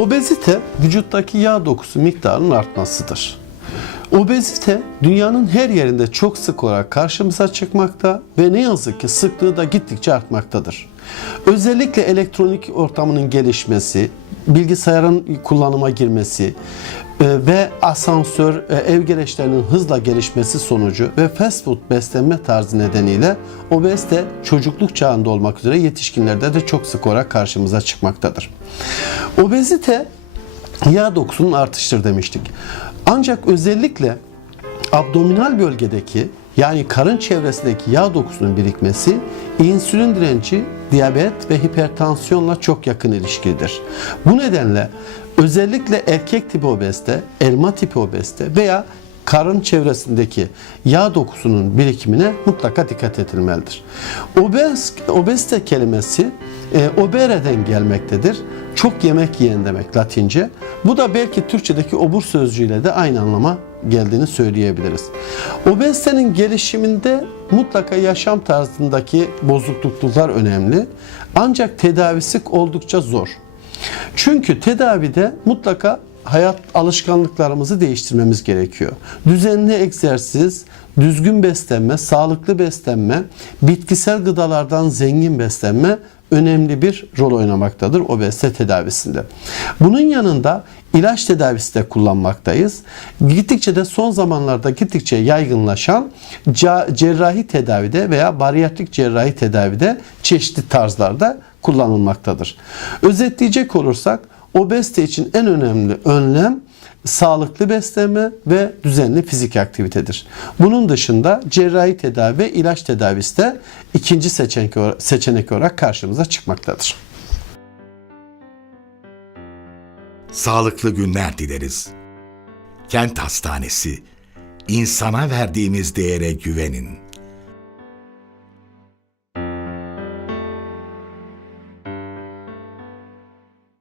Obezite vücuttaki yağ dokusu miktarının artmasıdır. Obezite dünyanın her yerinde çok sık olarak karşımıza çıkmakta ve ne yazık ki sıklığı da gittikçe artmaktadır. Özellikle elektronik ortamının gelişmesi, bilgisayarın kullanıma girmesi ve asansör, e, ev gereçlerinin hızla gelişmesi sonucu ve fast food beslenme tarzı nedeniyle obezite çocukluk çağında olmak üzere yetişkinlerde de çok sık olarak karşımıza çıkmaktadır. Obezite yağ dokusunun artıştır demiştik. Ancak özellikle abdominal bölgedeki yani karın çevresindeki yağ dokusunun birikmesi insülin direnci, diyabet ve hipertansiyonla çok yakın ilişkilidir. Bu nedenle özellikle erkek tipi obezite, elma tipi obezite veya karın çevresindeki yağ dokusunun birikimine mutlaka dikkat edilmelidir. Obez, obezite kelimesi e, obere'den gelmektedir. Çok yemek yiyen demek Latince. Bu da belki Türkçedeki obur sözcüğüyle de aynı anlama geldiğini söyleyebiliriz. Obezitenin gelişiminde mutlaka yaşam tarzındaki bozukluklar önemli. Ancak tedavisi oldukça zor. Çünkü tedavide mutlaka hayat alışkanlıklarımızı değiştirmemiz gerekiyor. Düzenli egzersiz, düzgün beslenme, sağlıklı beslenme, bitkisel gıdalardan zengin beslenme önemli bir rol oynamaktadır obezite tedavisinde. Bunun yanında ilaç tedavisi de kullanmaktayız. Gittikçe de son zamanlarda gittikçe yaygınlaşan cerrahi tedavide veya bariyatrik cerrahi tedavide çeşitli tarzlarda kullanılmaktadır. Özetleyecek olursak obezite için en önemli önlem sağlıklı beslenme ve düzenli fizik aktivitedir. Bunun dışında cerrahi tedavi ve ilaç tedavisi de ikinci seçenek, seçenek olarak karşımıza çıkmaktadır. Sağlıklı günler dileriz. Kent Hastanesi. İnsana verdiğimiz değere güvenin.